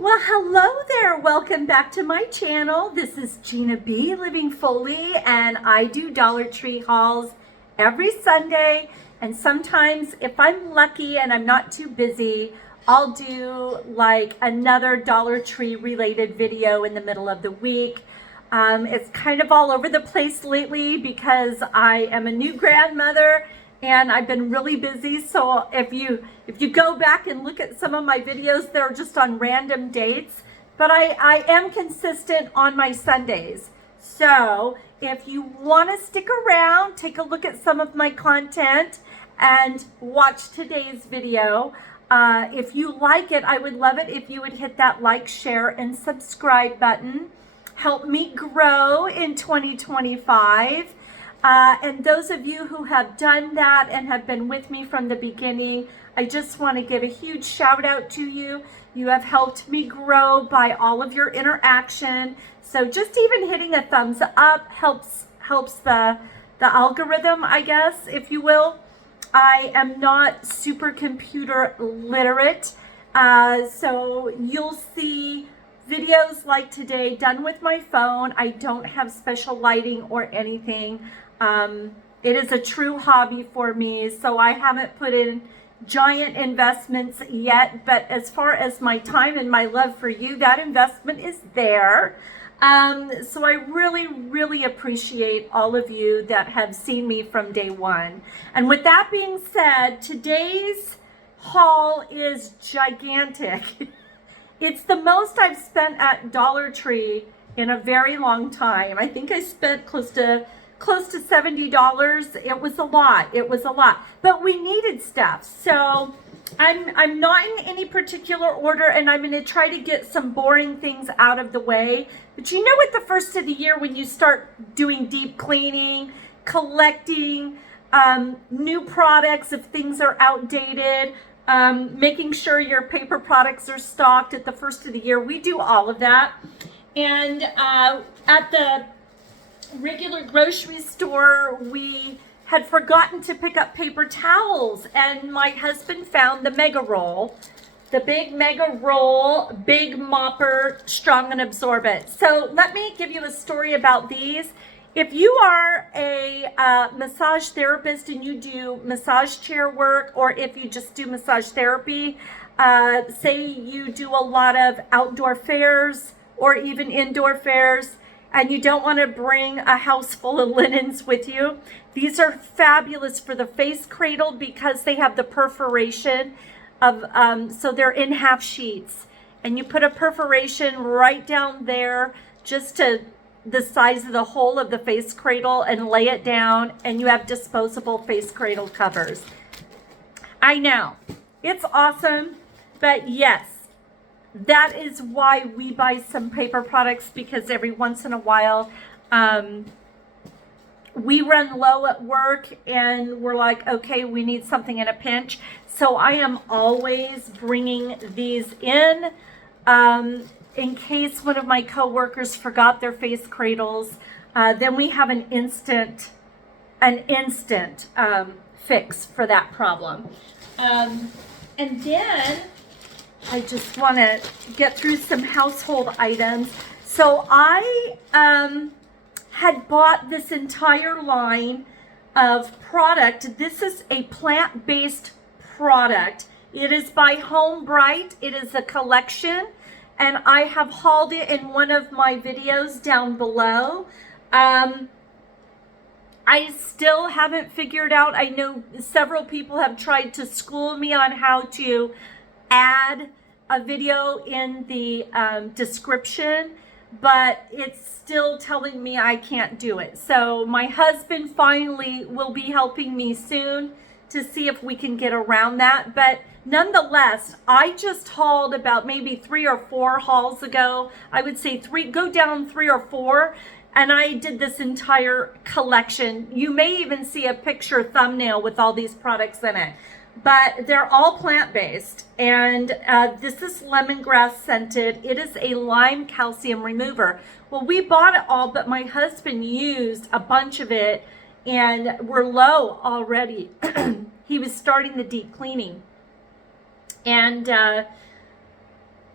Well, hello there. Welcome back to my channel. This is Gina B, Living Fully, and I do Dollar Tree hauls every Sunday. And sometimes, if I'm lucky and I'm not too busy, I'll do like another Dollar Tree related video in the middle of the week. It's kind of all over the place lately because I am a new grandmother and I've been really busy. So if you go back and look at some of my videos, they're just on random dates, but I am consistent on my Sundays. So if you want to stick around, take a look at some of my content and watch today's video. If you like it, I would love it if you would hit that like, share, and subscribe button. Help me grow in 2025. And those of you who have done that and have been with me from the beginning, I just want to give a huge shout out to you. You have helped me grow by all of your interaction. So just even hitting a thumbs up helps the algorithm, I guess, if you will. I am not super computer literate, so you'll see videos like today done with my phone. I don't have special lighting or anything. It is a true hobby for me, so I haven't put in giant investments yet, but as far as my time and my love for you, that investment is there. So I really appreciate all of you that have seen me from day one. And with that being said, today's haul is gigantic. It's the most I've spent at Dollar Tree in a very long time. I think I spent close to $70. It was a lot, but we needed stuff. So I'm not in any particular order, and I'm going to try to get some boring things out of the way. But you know, at the first of the year, when you start doing deep cleaning, collecting new products if things are outdated, making sure your paper products are stocked at the first of the year, we do all of that. And at the regular grocery store, we had forgotten to pick up paper towels, and my husband found the mega roll, the big mega roll, big mopper, strong and absorbent. So let me give you a story about these. If you are a massage therapist and you do massage chair work, or if you just do massage therapy, say you do a lot of outdoor fairs or even indoor fairs, and you don't want to bring a house full of linens with you, these are fabulous for the face cradle because they have the perforation of, so they're in half sheets. And you put a perforation right down there just to the size of the hole of the face cradle and lay it down, and you have disposable face cradle covers. I know, it's awesome, but yes, that is why we buy some paper products, because every once in a while we run low at work and we're like, okay, we need something in a pinch. So I am always bringing these in case one of my coworkers forgot their face cradles. Then we have an instant fix for that problem. And then I just want to get through some household items. So I had bought this entire line of product. This is a plant-based product. It is by HomeBrite. It is a collection, and I have hauled it in one of my videos down below. I still haven't figured out. I know several people have tried to school me on how to add a video in the description, but it's still telling me I can't do it. So my husband finally will be helping me soon to see if we can get around that. But nonetheless, I just hauled about maybe 3 or 4 hauls ago. I would say 3 or 4, and I did this entire collection. You may even see a picture thumbnail with all these products in it. But they're all plant-based, and this is lemongrass scented. It is a lime calcium remover. Well, we bought it all, but my husband used a bunch of it, and we're low already. He was starting the deep cleaning. And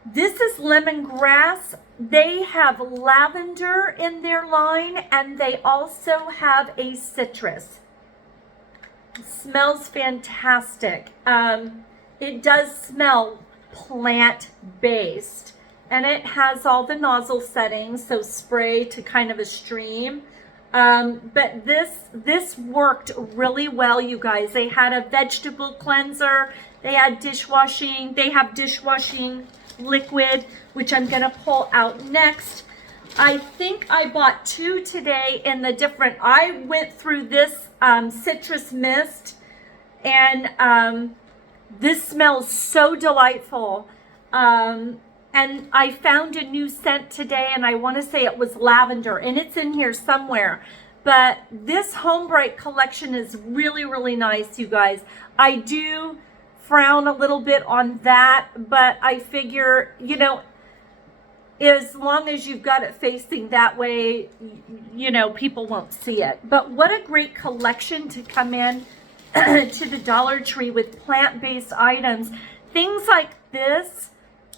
This is lemongrass. They have lavender in their line, and they also have a citrus. It smells fantastic. It does smell plant-based, and it has all the nozzle settings, so spray to kind of a stream. But this worked really well, you guys. They had a vegetable cleanser. They had dishwashing. They have dishwashing liquid, which I'm gonna pull out next. I think I bought 2 today in the different, I went through this citrus mist, and this smells so delightful. And I found a new scent today, and I want to say it was lavender, and it's in here somewhere. But this HomeBrite collection is really, really nice, you guys. I do frown a little bit on that, but I figure, you know, as long as you've got it facing that way, you know, people won't see it. But what a great collection to come in to the Dollar Tree with plant-based items. Things like this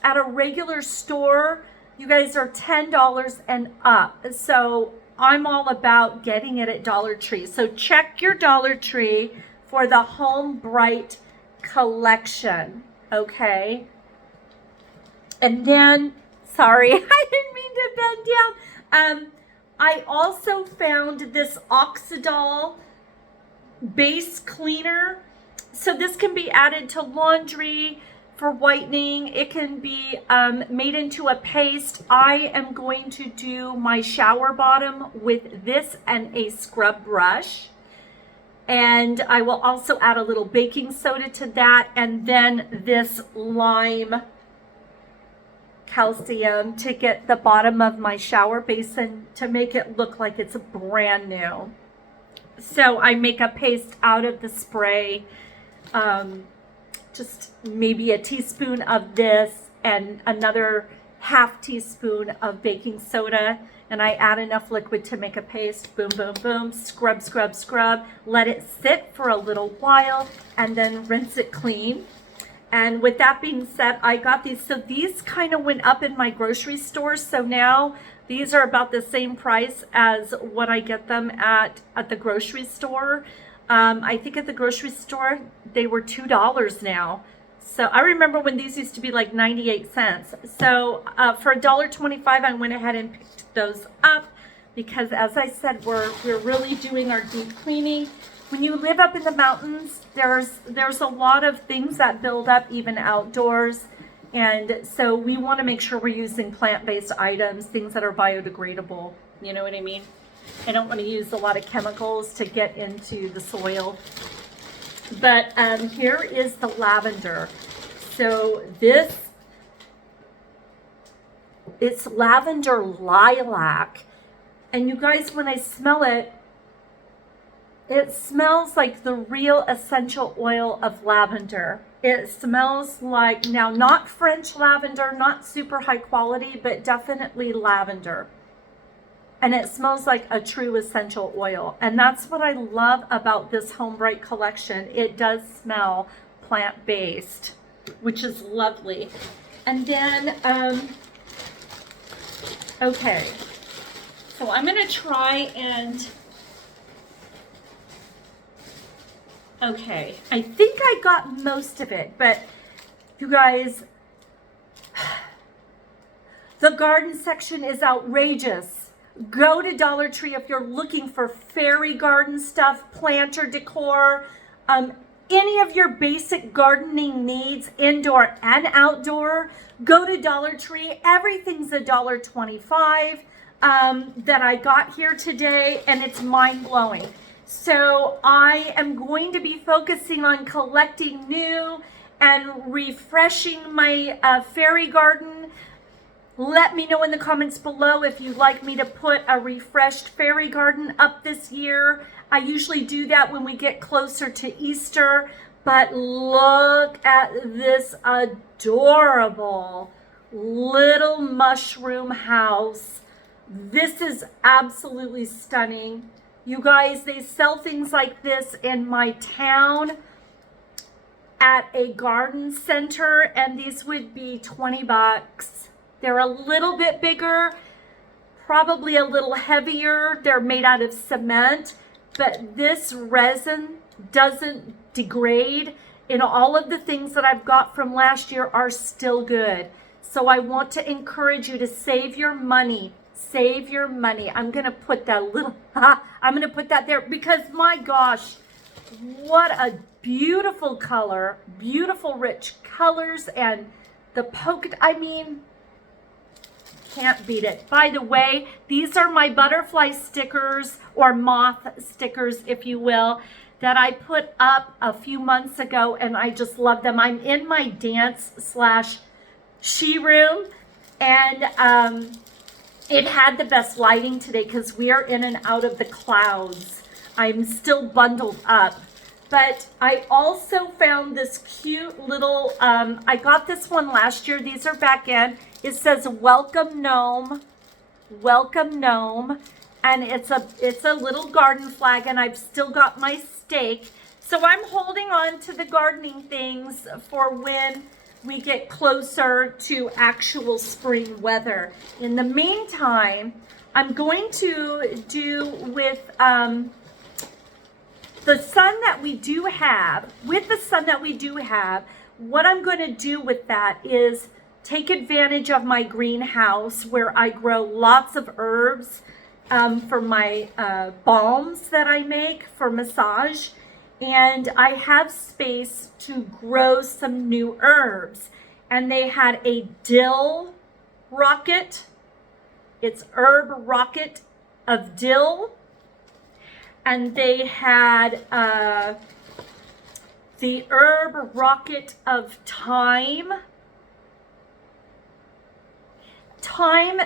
at a regular store, you guys, are $10 and up. So I'm all about getting it at Dollar Tree. So check your Dollar Tree for the HomeBrite collection, okay? And then, sorry, I didn't mean to bend down. I also found this Oxidol base cleaner. So this can be added to laundry for whitening. It can be made into a paste. I am going to do my shower bottom with this and a scrub brush. And I will also add a little baking soda to that, and then this lime calcium to get the bottom of my shower basin to make it look like it's brand new. So I make a paste out of the spray, just maybe a teaspoon of this and another half teaspoon of baking soda, and I add enough liquid to make a paste. Boom, boom, boom, scrub, scrub, scrub. Let it sit for a little while and then rinse it clean. And with that being said, I got these. So these kind of went up in my grocery store. So now these are about the same price as what I get them at the grocery store. I think at the grocery store, they were $2 now. So I remember when these used to be like 98 cents. So for $1.25, I went ahead and picked those up because, as I said, we're really doing our deep cleaning. When you live up in the mountains, there's a lot of things that build up even outdoors. And so we want to make sure we're using plant-based items, things that are biodegradable. You know what I mean? I don't want to use a lot of chemicals to get into the soil. But here is the lavender. So it's lavender lilac. And you guys, when I smell it, it smells like the real essential oil of lavender. It smells like, now not French lavender, not super high quality, but definitely lavender. And it smells like a true essential oil. And that's what I love about this HomeBrite collection. It does smell plant-based, which is lovely. And then, okay. So I'm gonna try and, okay, I think I got most of it, but you guys, the garden section is outrageous. Go to Dollar Tree if you're looking for fairy garden stuff, planter decor, any of your basic gardening needs, indoor and outdoor. Go to Dollar Tree. Everything's $1.25 that I got here today, and it's mind-blowing. So I am going to be focusing on collecting new and refreshing my fairy garden. Let me know in the comments below if you'd like me to put a refreshed fairy garden up this year. I usually do that when we get closer to Easter, but look at this adorable little mushroom house. This is absolutely stunning. You guys, they sell things like this in my town. at a garden center, and these would be 20 bucks. They're a little bit bigger, probably a little heavier. They're made out of cement, but this resin doesn't degrade, and all of the things that I've got from last year are still good. So I want to encourage you to save your money. Save your money. I'm going to put that I'm going to put that there because my gosh, what a beautiful color, beautiful rich colors, and the I mean, can't beat it. By the way, these are my butterfly stickers, or moth stickers, if you will, that I put up a few months ago, and I just love them. I'm in my dance/she room, and it had the best lighting today because we are in and out of the clouds. I'm still bundled up. But I also found this cute little, I got this one last year. These are back in. It says, welcome gnome, welcome gnome. And it's a little garden flag, and I've still got my stake. So I'm holding on to the gardening things for when we get closer to actual spring weather. In the meantime, I'm going to do with the sun that we do have, what I'm going to do with that is take advantage of my greenhouse where I grow lots of herbs for my balms that I make for massage. And I have space to grow some new herbs. And they had a dill rocket. It's herb rocket of dill. And they had the herb rocket of thyme. Thyme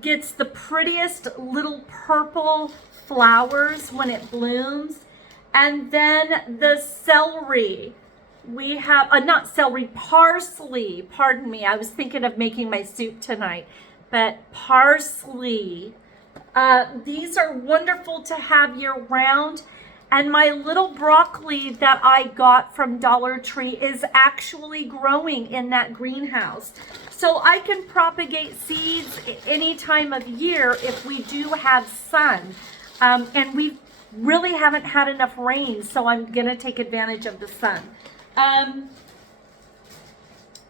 gets the prettiest little purple flowers when it blooms. And then the celery. We have, not celery, parsley. Pardon me, I was thinking of making my soup tonight. But parsley. These are wonderful to have year round. And my little broccoli that I got from Dollar Tree is actually growing in that greenhouse. So I can propagate seeds any time of year if we do have sun. And we really haven't had enough rain, so I'm going to take advantage of the sun.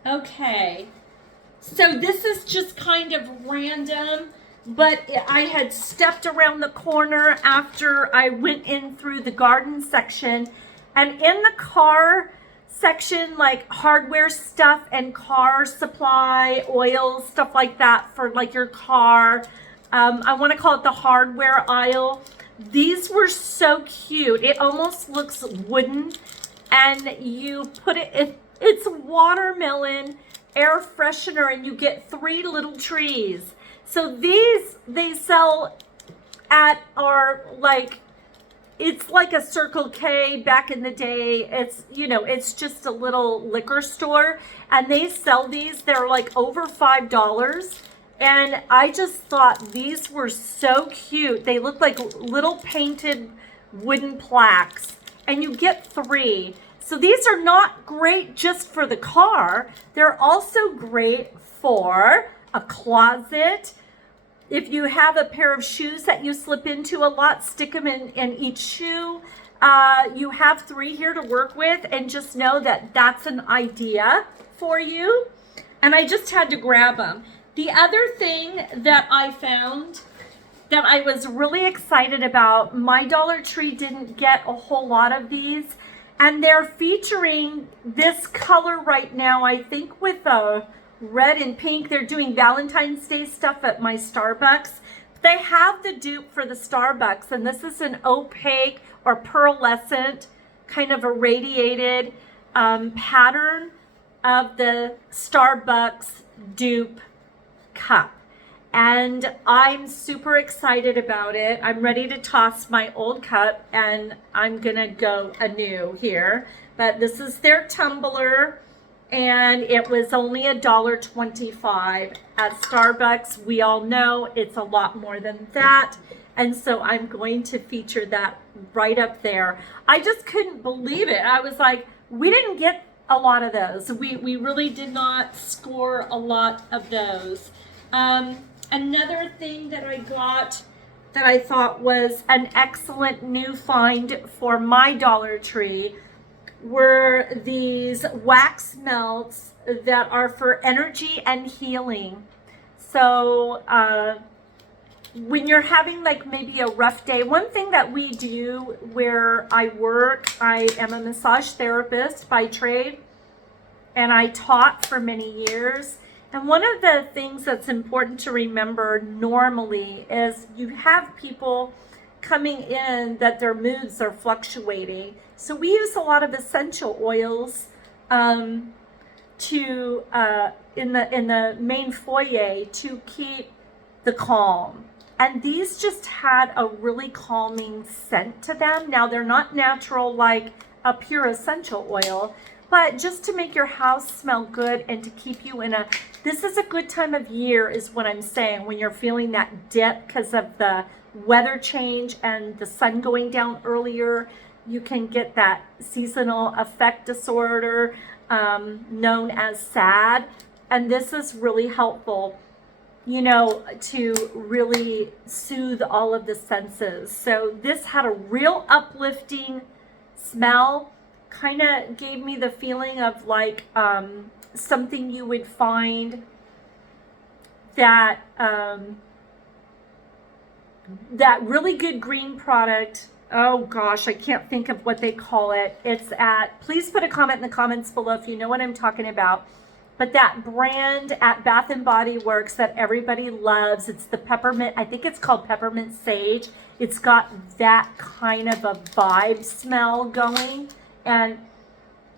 Okay. So this is just kind of random. But I had stepped around the corner after I went in through the garden section. And in the car section, like hardware stuff and car supply, oil, stuff like that for like your car. I want to call it the hardware aisle. These were so cute. It almost looks wooden. And you put it's watermelon air freshener, and you get 3 little trees. So these they sell at our, like, it's like a Circle K back in the day. It's, you know, it's just a little liquor store, and they sell these. They're like over $5. And I just thought these were so cute. They look like little painted wooden plaques, and you get 3. So these are not great just for the car. They're also great for a closet. If you have a pair of shoes that you slip into a lot, stick them in each shoe. You have 3 here to work with, and just know that that's an idea for you. And I just had to grab them. The other thing that I found that I was really excited about, my Dollar Tree didn't get a whole lot of these, and they're featuring this color right now, I think with a red and pink. They're doing Valentine's Day stuff at my Starbucks. They have the dupe for the Starbucks, and this is an opaque or pearlescent kind of irradiated pattern of the Starbucks dupe cup. And I'm super excited about it. I'm ready to toss my old cup, and I'm gonna go anew here. But this is their tumbler, and it was only $1.25. At Starbucks, we all know it's a lot more than that. And so I'm going to feature that right up there. I just couldn't believe it. I was like, we didn't get a lot of those. We really did not score a lot of those. Another thing that I got that I thought was an excellent new find for my Dollar Tree were these wax melts that are for energy and healing. So when you're having like maybe a rough day, one thing that we do where I work, I am a massage therapist by trade, and I taught for many years. And one of the things that's important to remember normally is you have people coming in that their moods are fluctuating. So we use a lot of essential oils in the main foyer to keep the calm. And these just had a really calming scent to them. Now they're not natural like a pure essential oil, but just to make your house smell good and to keep you in this is a good time of year is what I'm saying, when you're feeling that dip because of the weather change and the sun going down earlier. You can get that seasonal affect disorder known as SAD. And this is really helpful, you know, to really soothe all of the senses. So this had a real uplifting smell, kind of gave me the feeling of like something you would find that that really good green product. Oh gosh, I can't think of what they call it. It's at, please put a comment in the comments below if you know what I'm talking about. But that brand at Bath and Body Works that everybody loves, it's the peppermint, I think it's called peppermint sage. It's got that kind of a vibe smell going, and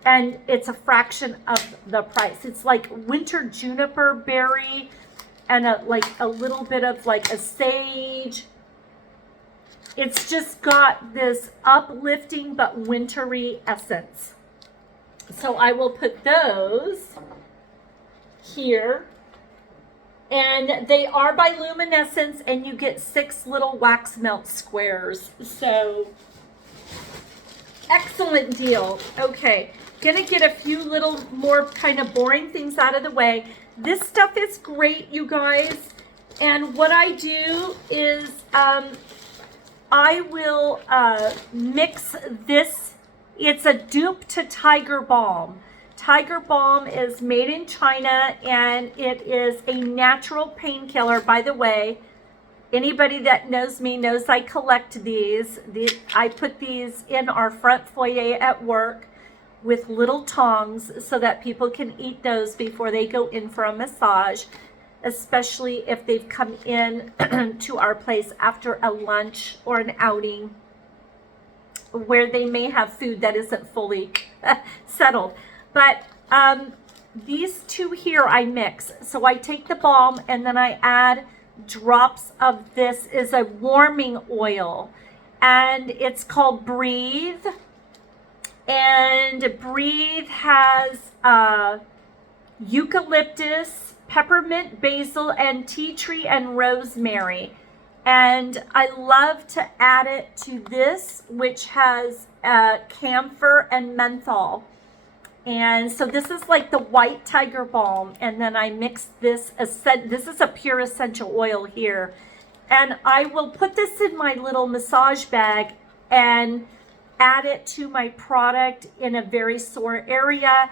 it's a fraction of the price. It's like winter juniper berry and like a little bit of like a sage. It's just got this uplifting but wintry essence. So I will put those here, and they are by luminescence, and you get 6 little wax melt squares. So excellent deal. Okay, gonna get a few little more kind of boring things out of the way. This stuff is great, you guys, and what I do is I will mix this. It's a dupe to Tiger Balm. Tiger Balm is made in China, and it is a natural painkiller. By the way, anybody that knows me knows I collect these. I put these in our front foyer at work with little tongs so that people can eat those before they go in for a massage, especially if they've come in to our place after a lunch or an outing where they may have food that isn't fully settled. But these two here I mix. So I take the balm and then I add drops of this is a warming oil, and it's called Breathe. And Breathe has eucalyptus, peppermint, basil, and tea tree and rosemary. And I love to add it to this, which has camphor and menthol. And so this is like the white Tiger Balm, and then I mix this. This is a pure essential oil here, and I will put this in my little massage bag and add it to my product in a very sore area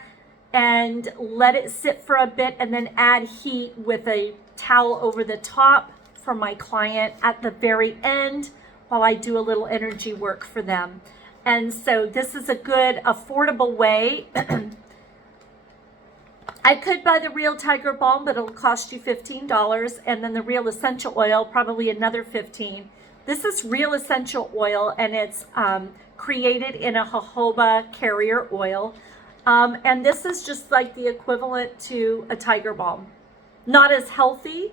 and let it sit for a bit, and then add heat with a towel over the top for my client at the very end while I do a little energy work for them. And so this is a good, affordable way. I could buy the real Tiger Balm, but it'll cost you $15. And then the real essential oil, probably another $15. This is real essential oil, and it's created in a jojoba carrier oil. And this is just like the equivalent to a Tiger Balm. Not as healthy,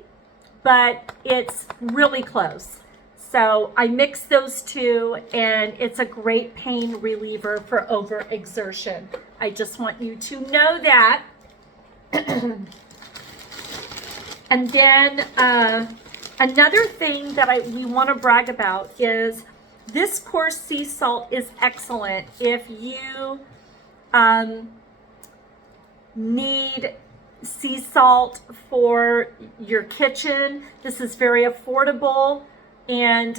but it's really close. So I mix those two, and it's a great pain reliever for overexertion. I just want you to know that. And then another thing that we want to brag about is this coarse sea salt is excellent if you need sea salt for your kitchen. This is very affordable. And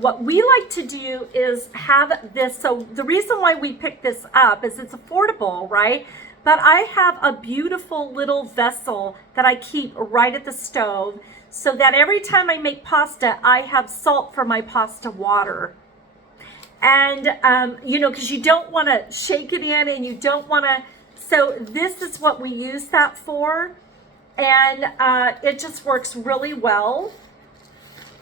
what we like to do is have this. So the reason why we picked this up is it's affordable, right? But I have a beautiful little vessel that I keep right at the stove so that every time I make pasta, I have salt for my pasta water. And, you know, because you don't want to shake it in and you don't want to. So this is what we use that for. And it just works really well.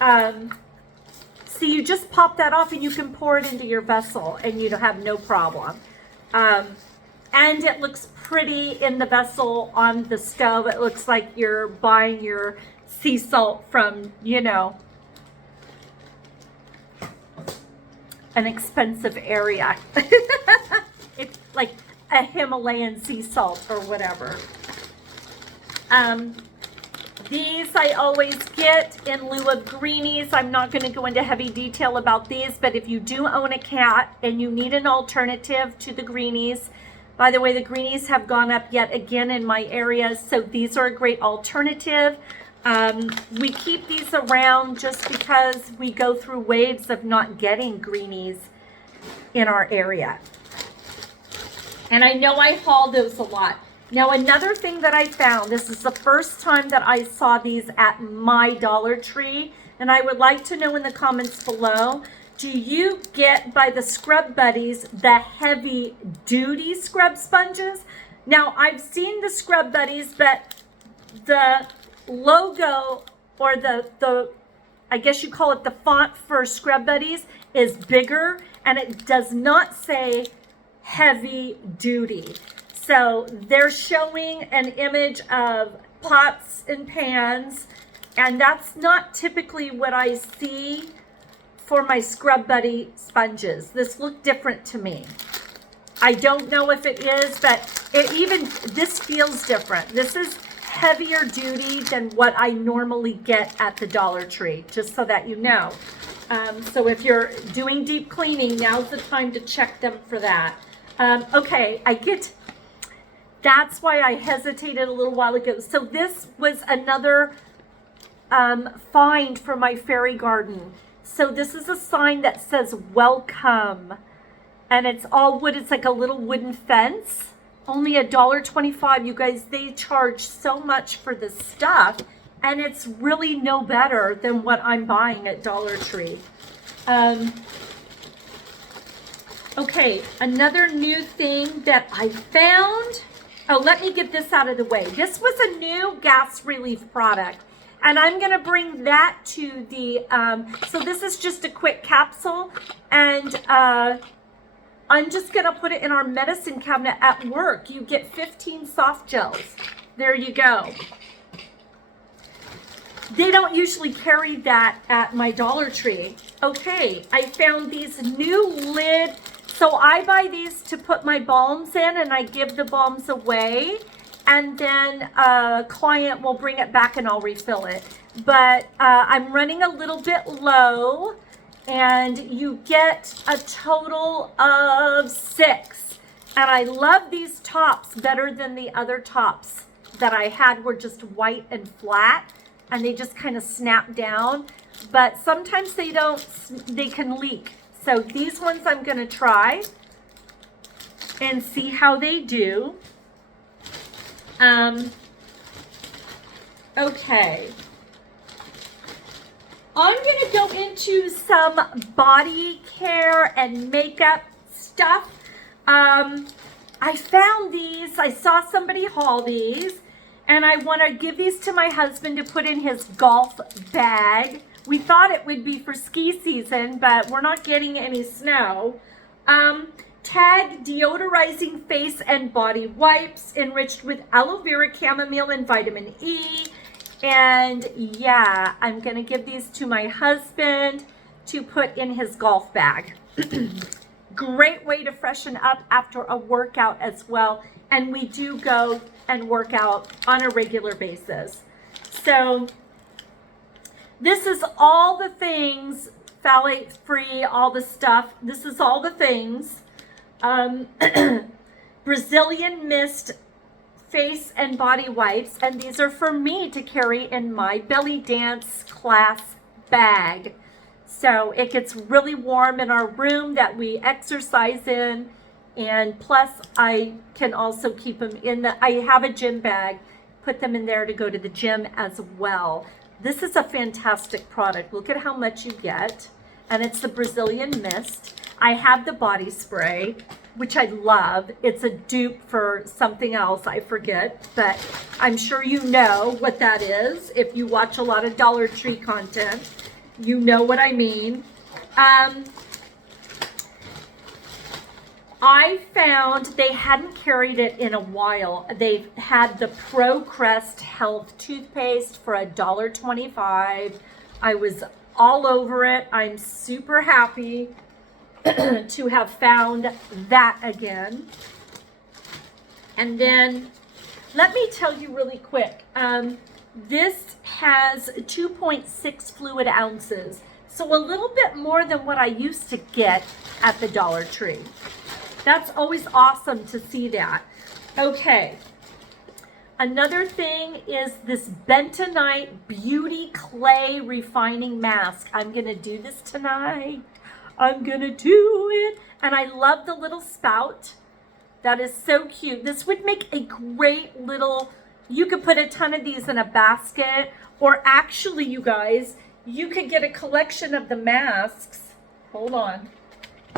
So you just pop that off and you can pour it into your vessel and you have no problem. And it looks pretty in the vessel on the stove. It looks like you're buying your sea salt from, you know, an expensive area. It's like a Himalayan sea salt or whatever. These I always get in lieu of greenies. I'm not going to go into heavy detail about these, but if you do own a cat and you need an alternative to the greenies, by the way, the greenies have gone up yet again in my area, so these are a great alternative. We keep these around just because we go through waves of not getting greenies in our area. And I know I haul those a lot. Now, another thing that I found, this is the first time that I saw these at my Dollar Tree, and I would like to know in the comments below, do you get by the Scrub Buddies the heavy duty scrub sponges? Now, I've seen the Scrub Buddies, but the logo or the I guess you call it the font for Scrub Buddies is bigger, and it does not say heavy duty. So they're showing an image of pots and pans, and that's not typically what I see for my Scrub Buddy sponges. This looked different to me. I don't know if it is, but this feels different. This is heavier duty than what I normally get at the Dollar Tree, just so that you know. So if you're doing deep cleaning, now's the time to check them for that. Okay, that's why I hesitated a little while ago. So this was another find for my fairy garden. So this is a sign that says welcome, and it's all wood. It's like a little wooden fence. Only $1.25. You guys, they charge so much for this stuff, and it's really no better than what I'm buying at Dollar Tree. Okay, another new thing that I found. Oh, let me get this out of the way. This was a new gas relief product, and I'm going to bring that to the, so this is just a quick capsule, and I'm just going to put it in our medicine cabinet at work. You get 15 soft gels. There you go. They don't usually carry that at my Dollar Tree. Okay, I found these new lid. So I buy these to put my balms in, and I give the balms away, and then a client will bring it back and I'll refill it. But I'm running a little bit low, and you get a total of 6. And I love these tops better than the other tops that I had were just white and flat, and they just kind of snap down. But sometimes they don't, they can leak. So these ones I'm going to try and see how they do. Okay. I'm going to go into some body care and makeup stuff. I found these. I saw somebody haul these, and I want to give these to my husband to put in his golf bag. We thought it would be for ski season, but we're not getting any snow. Tag deodorizing face and body wipes enriched with aloe vera, chamomile, and vitamin E. And yeah, I'm going to give these to my husband to put in his golf bag. Great way to freshen up after a workout as well. And we do go and work out on a regular basis. So this is all the things, phthalate free, all the stuff. This is all the things. Brazilian Mist face and body wipes, and these are for me to carry in my belly dance class bag. So it gets really warm in our room that we exercise in, and plus I can also keep them in I have a gym bag, put them in there to go to the gym as well. This is a fantastic product. Look at how much you get, and it's the Brazilian Mist. I have the body spray, which I love. It's a dupe for something else, I forget, but I'm sure you know what that is. If you watch a lot of Dollar Tree content, you know what I mean. I found they hadn't carried it in a while. They've had the Proest Health toothpaste for $1.25. I was all over it. I'm super happy to have found that again. And then let me tell you really quick, this has 2.6 fluid ounces, so a little bit more than what I used to get at the Dollar Tree. That's always awesome to see that. Okay, another thing is this Bentonite Beauty Clay Refining Mask. I'm gonna do this tonight. I'm gonna do it. And I love the little spout. That is so cute. This would make a great little, you could put a ton of these in a basket, or actually, you guys, you could get a collection of the masks. Hold on.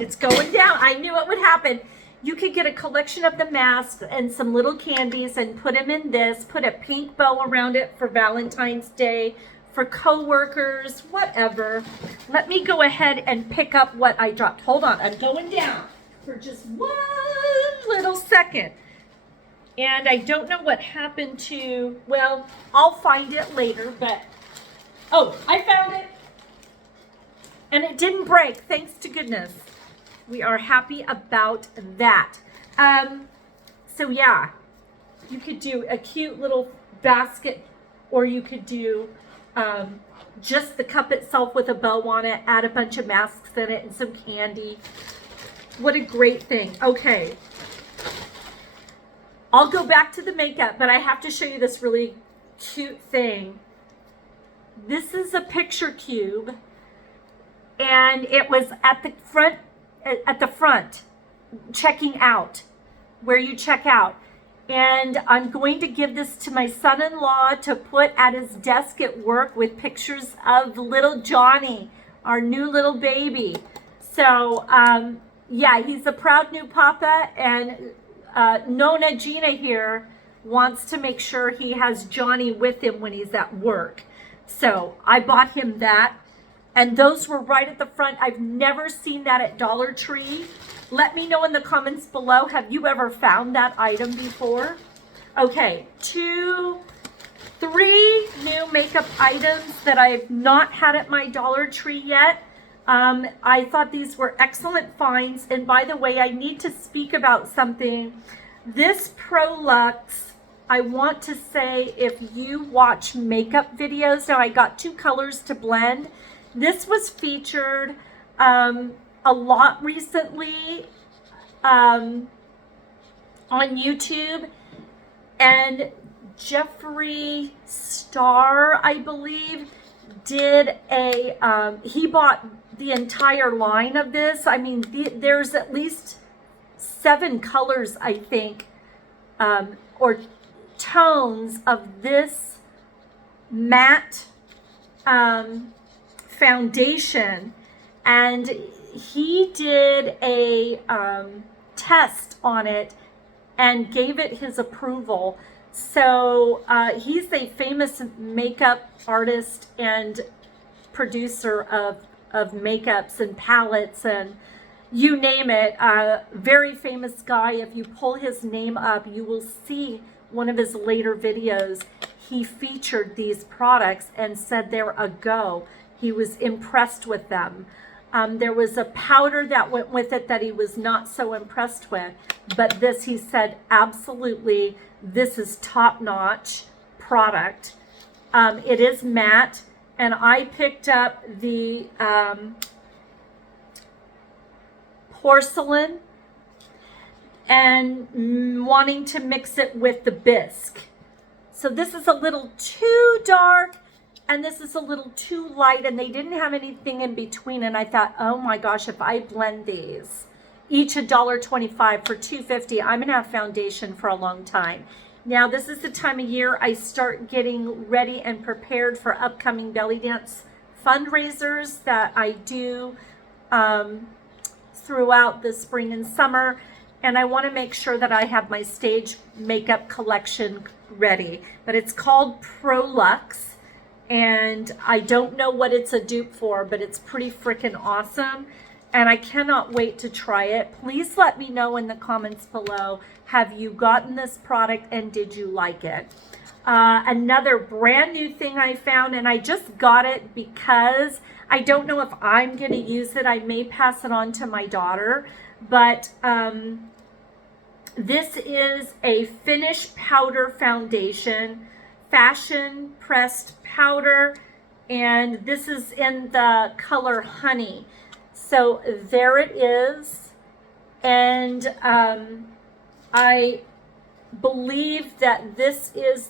It's going down. I knew it would happen. You could get a collection of the masks and some little candies and put them in this, put a pink bow around it for Valentine's Day, for coworkers, whatever. Let me go ahead and pick up what I dropped. Hold on, I'm going down for just one little second. And I don't know what happened to, well, I'll find it later, but, oh, I found it. And it didn't break, thanks to goodness. We are happy about that. So yeah, you could do a cute little basket, or you could do just the cup itself with a bow on it, add a bunch of masks in it and some candy. What a great thing. Okay. I'll go back to the makeup, but I have to show you this really cute thing. This is a picture cube, and it was at the front, checking out, where you check out. And I'm going to give this to my son-in-law to put at his desk at work with pictures of little Johnny, our new little baby. So, yeah, he's a proud new papa, and Nona Gina here wants to make sure he has Johnny with him when he's at work. So I bought him that. And those were right at the front. I've never seen that at Dollar Tree. Let me know in the comments below. Have you ever found that item before? Okay, 3 new makeup items that I've not had at my Dollar Tree yet. I thought these were excellent finds. And by the way, I need to speak about something. This Prolux, I want to say, if you watch makeup videos, now I got 2 colors to blend. This was featured a lot recently on YouTube, and Jeffree Star, I believe, did a, he bought the entire line of this. I mean, there's at least 7 colors, I think, or tones of this matte foundation, and he did a test on it and gave it his approval. So he's a famous makeup artist and producer of makeups and palettes and you name it. Very famous guy. If you pull his name up, you will see one of his later videos. He featured these products and said they're a go. He was impressed with them. There was a powder that went with it that he was not so impressed with, but this, he said, absolutely, this is top-notch product. It is matte, and I picked up the porcelain. and wanting to mix it with the bisque. So this is a little too dark and this is a little too light, and they didn't have anything in between. And I thought, oh my gosh, if I blend these, each $1.25 for $2.50, I'm gonna have foundation for a long time. Now this is the time of year I start getting ready and prepared for upcoming belly dance fundraisers that I do throughout the spring and summer. And I want to make sure that I have my stage makeup collection ready. But it's called Prolux, and I don't know what it's a dupe for, but it's pretty freaking awesome. And I cannot wait to try it. Please let me know in the comments below, have you gotten this product and did you like it? Another brand new thing I found, and I just got it because I don't know if I'm going to use it. I may pass it on to my daughter. But this is a finish powder foundation, fashion pressed powder, and this is in the color Honey. So there it is, and I believe that this is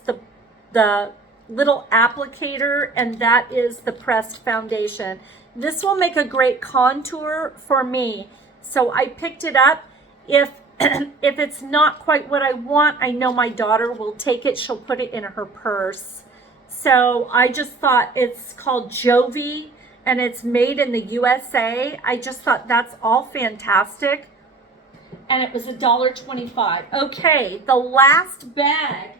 the little applicator, and that is the pressed foundation. This will make a great contour for me. So I picked it up. If it's not quite what I want, I know my daughter will take it. She'll put it in her purse. So I just thought, it's called Jovi and it's made in the USA. I just thought that's all fantastic. And it was $1.25. Okay, the last bag.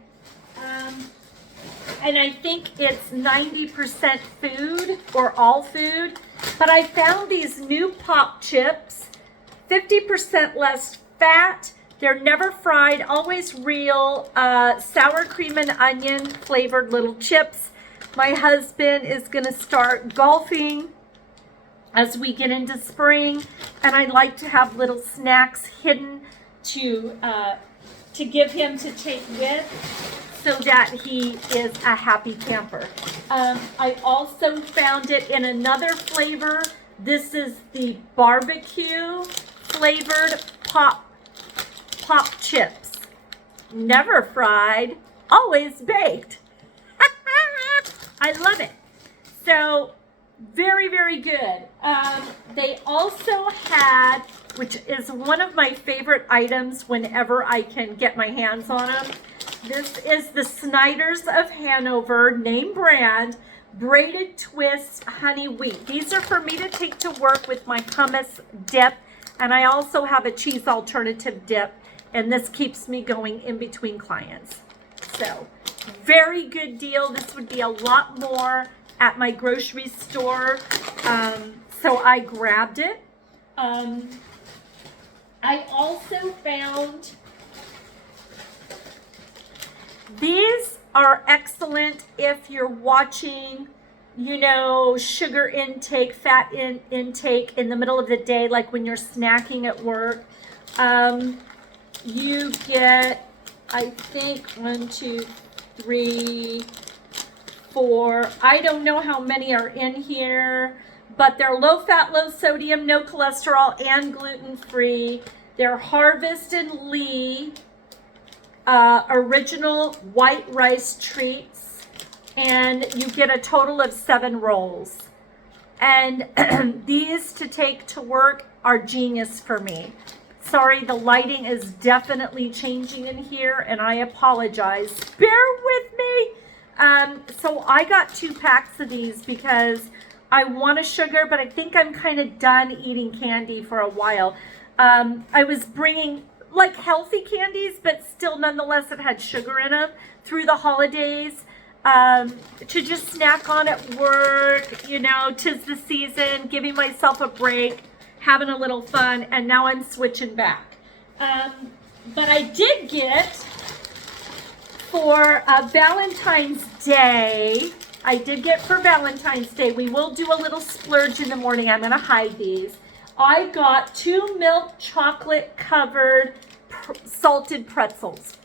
And I think it's 90% food or all food. But I found these new Pop Chips. 50% less fat. They're never fried, always real, sour cream and onion flavored little chips. My husband is gonna start golfing as we get into spring, and I like to have little snacks hidden to give him to take with, so that he is a happy camper. I also found it in another flavor. This is the barbecue flavored pop chips. Never fried, always baked. I love it. So very, very good. They also had, which is one of my favorite items whenever I can get my hands on them. This is the Snyder's of Hanover, name brand, braided twist honey wheat. These are for me to take to work with my hummus dip. And I also have a cheese alternative dip, and this keeps me going in between clients. So, very good deal. This would be a lot more at my grocery store. So I grabbed it. I also found these are excellent if you're watching, you know, sugar intake, fat intake in the middle of the day, like when you're snacking at work. You get, I think, 1, 2, 3, 4. I don't know how many are in here, but they're low fat, low sodium, no cholesterol, and gluten-free. They're Harvest and Lee original white rice treats, and you get a total of 7 rolls. And these to take to work are genius for me. Sorry, the lighting is definitely changing in here, and I apologize. Bear with me. So I got 2 packs of these because I want a sugar, but I think I'm kind of done eating candy for a while. I was bringing like healthy candies, but still nonetheless it had sugar in them through the holidays, to just snack on at work, you know, 'tis the season, giving myself a break, having a little fun, and now I'm switching back. But I did get for Valentine's Day, we will do a little splurge in the morning. I'm gonna hide these. I got 2 milk chocolate covered salted pretzels.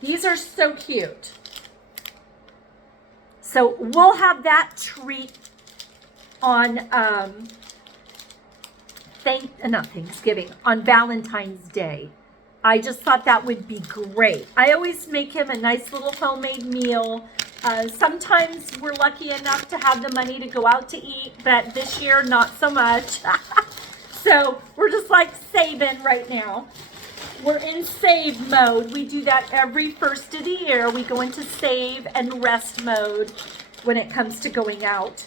These are so cute. So we'll have that treat on on Valentine's Day. I just thought that would be great. I always make him a nice little homemade meal. Sometimes we're lucky enough to have the money to go out to eat, but this year, not so much. So we're just like saving right now. We're in save mode. We do that every first of the year. We go into save and rest mode when it comes to going out.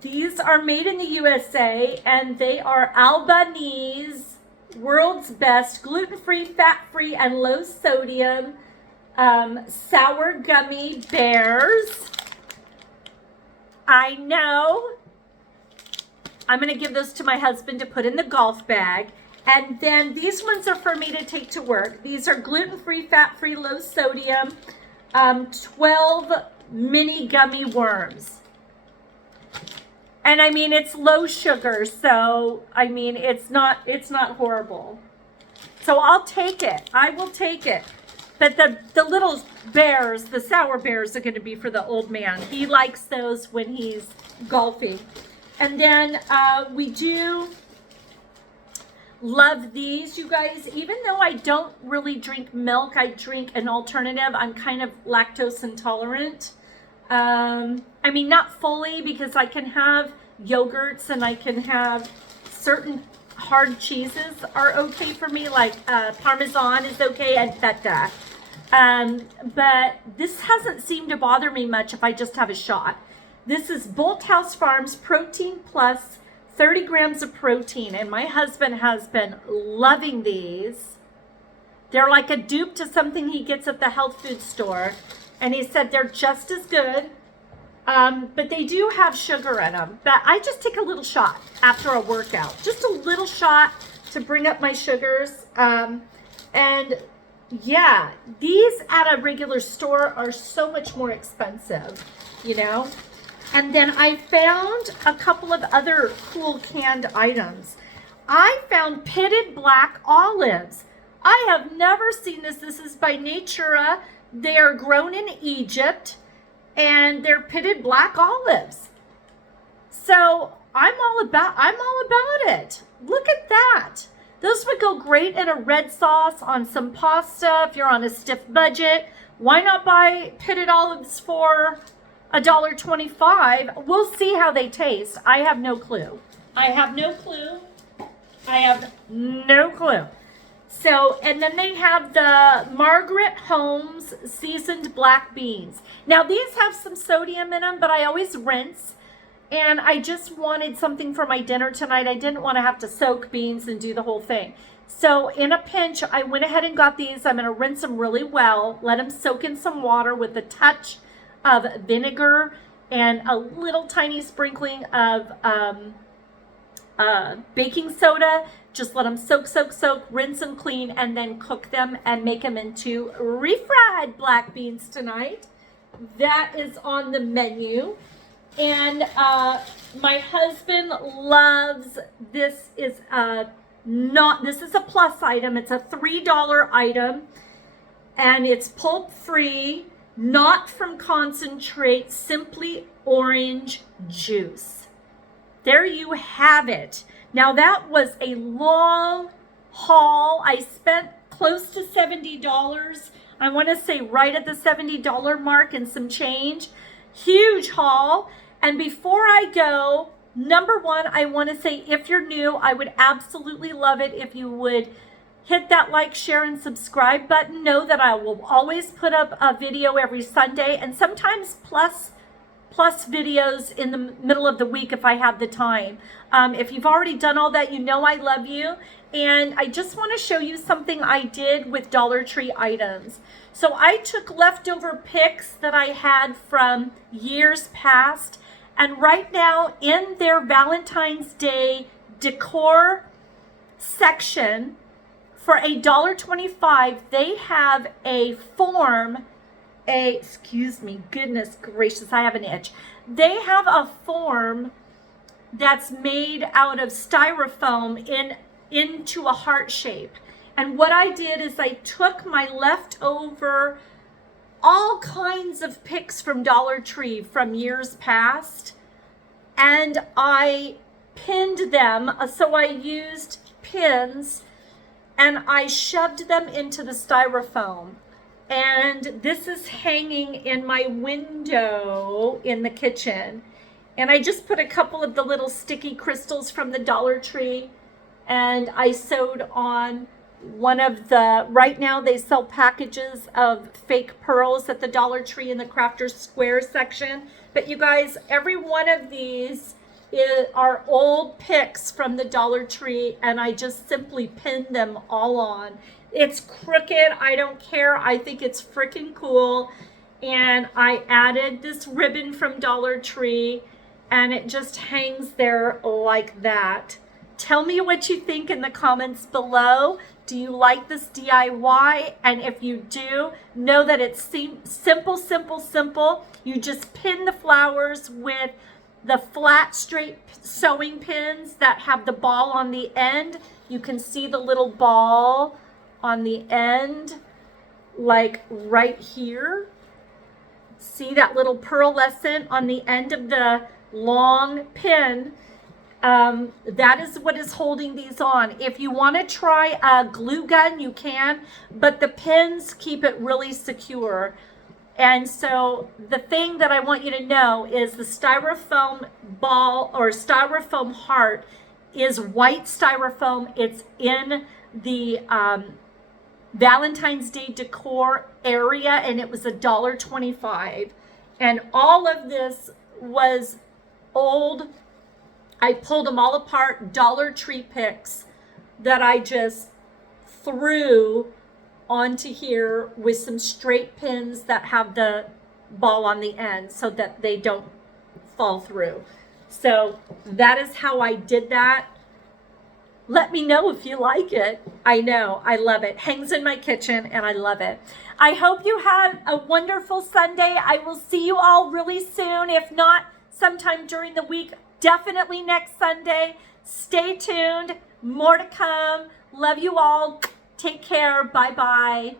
These are made in the USA, and they are Albanese, world's best, gluten-free, fat-free, and low sodium sour gummy bears. I know. I'm going to give those to my husband to put in the golf bag. And then these ones are for me to take to work. These are gluten-free, fat-free, low sodium, 12 mini gummy worms. And I mean, it's low sugar, so I mean, it's not horrible. So I'll take it. I will take it. But the little bears, the sour bears, are going to be for the old man. He likes those when he's golfing. And then we do love these, you guys. Even though I don't really drink milk, I drink an alternative. I'm kind of lactose intolerant. I mean, not fully, because I can have yogurts and I can have certain hard cheeses are okay for me, like Parmesan is okay, and feta. But this hasn't seemed to bother me much if I just have a shot. This is Bolthouse Farms Protein Plus, 30 grams of protein, and my husband has been loving these. They're like a dupe to something he gets at the health food store, and he said they're just as good, but they do have sugar in them. But I just take a little shot after a workout, just a little shot to bring up my sugars. And yeah, these at a regular store are so much more expensive, you know. And then I found a couple of other cool canned items. I found pitted black olives. I have never seen this. This is by Natura. They are grown in Egypt, and they're pitted black olives. So I'm all about it. Look at that. Those would go great in a red sauce on some pasta if you're on a stiff budget. Why not buy pitted olives for $1.25? We'll see how they taste. I have no clue. So, and then they have the Margaret Holmes seasoned black beans. Now these have some sodium in them, but I always rinse. And I just wanted something for my dinner tonight. I didn't want to have to soak beans and do the whole thing. So in a pinch, I went ahead and got these. I'm going to rinse them really well. Let them soak in some water with a touch of vinegar and a little tiny sprinkling of baking soda. Just let them soak, rinse them clean, and then cook them and make them into refried black beans tonight. That is on the menu. And my husband loves this. This is a plus item. It's a $3 item, and it's pulp free, not from concentrate, simply orange juice. There you have it. Now that was a long haul. I spent close to $70. I want to say right at the $70 mark and some change. Huge haul. And before I go, number one, I want to say, if you're new, I would absolutely love it if you would hit that like, share, and subscribe button. Know that I will always put up a video every Sunday, and sometimes plus videos in the middle of the week if I have the time. If you've already done all that, you know I love you. And I just want to show you something I did with Dollar Tree items. So I took leftover picks that I had from years past, and right now in their Valentine's Day decor section for $1.25, they have a form, excuse me, goodness gracious, I have an itch. They have a form that's made out of styrofoam into a heart shape. And what I did is I took my leftover all kinds of picks from Dollar Tree from years past, and I pinned them. So I used pins and I shoved them into the styrofoam. And this is hanging in my window in the kitchen. And I just put a couple of the little sticky crystals from the Dollar Tree, and I sewed on one of the, right now they sell packages of fake pearls at the Dollar Tree in the Crafters Square section. But you guys, every one of these are old picks from the Dollar Tree, and I just simply pinned them all on. It's crooked, I don't care. I think it's freaking cool. And I added this ribbon from Dollar Tree, and it just hangs there like that. Tell me what you think in the comments below. Do you like this DIY? And if you do, know that it's simple, simple, simple. You just pin the flowers with the flat, straight sewing pins that have the ball on the end. You can see the little ball on the end, like right here. See that little pearlescent on the end of the long pin? That is what is holding these on. If you want to try a glue gun, you can, but the pins keep it really secure. And so the thing that I want you to know is the styrofoam ball or styrofoam heart is white styrofoam. It's in the Valentine's Day decor area, and it was $1.25. And all of this was old, I pulled them all apart, Dollar Tree picks that I just threw onto here with some straight pins that have the ball on the end so that they don't fall through. So that is how I did that. Let me know if you like it. I know, I love it. Hangs in my kitchen and I love it. I hope you had a wonderful Sunday. I will see you all really soon. If not, sometime during the week, definitely next Sunday. Stay tuned. More to come. Love you all. Take care. Bye-bye.